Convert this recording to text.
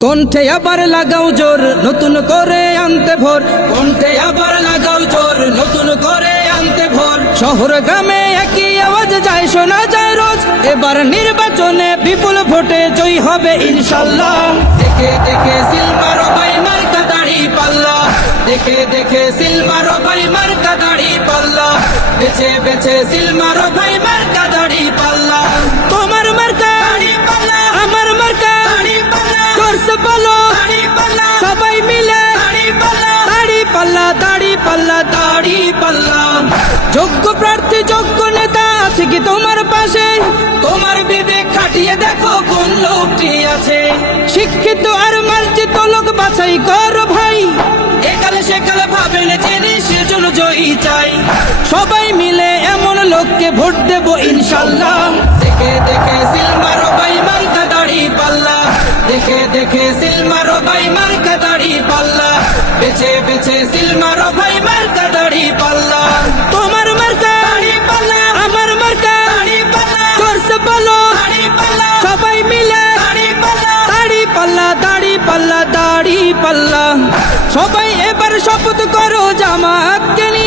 কণ্ঠে আবার লাগাও জোর নতুন করে আনতে ভোর, কণ্ঠে আবার লাগাও জোর নতুন করে আনতে ভোর। শহর গ্রামে একই আওয়াজ যায় শোনা যায় রোজ, এবার নির্বাচনে বিপুল ভোটে জয়ী হবে ইনশাল্লাহ। দেখে দেখে সিল মারো ভাই মার্কা দাড়ি পাল্লা, দেখে দেখে সিল মারো ভাই মার্কা দাড়ি পাল্লা, বেছে বেছে সিল মারো ভাই মার্কা দাড়ি পাল্লা। তোমার মার্কা দাড়ি পাল্লা, আমার মার্কা দাড়ি পাল্লা, জোরসে বলো দাড়ি পাল্লা, সবাই মিলে দাড়ি পাল্লা, দাড়ি পাল্লা, দাড়ি পাল্লা, দাড়ি পাল্লা। যোগ্য প্রার্থী যোগ্য নেতা আছে কি তোমার পাশে? তোমার বিবেক খাটিয়ে দেখো কোন লোকটি আছে। শিক্ষিত আর মার্জিত লোক বাছাই করো ভাই, একালে সেকালে ভাবেন জেনে সেজন্য জয়ী চাই। সবাই মিলে এমন লোককে ভোট দেব ইনশাল্লাহ। দেখে দেখে সিল মারো ভাই মার্কা দাড়ি পাল্লা, দেখে দেখে সিল মারো ভাই মার্কা দাড়ি পাল্লা, বেছে বেছে সিল মারো ভাই মার্কা দাড়ি পাল্লা। তোমার মার্কা দাড়ি পাল্লা, আমার মার্কা দাড়ি পাল্লা, জোরসে বলো দাড়ি পাল্লা, সবাই মিলে দাড়ি পাল্লা, দাড়ি পাল্লা, দাড়ি পাল্লা, দাড়ি পাল্লা। সবাই এবার শপথ করো জামাতকে নিয়ে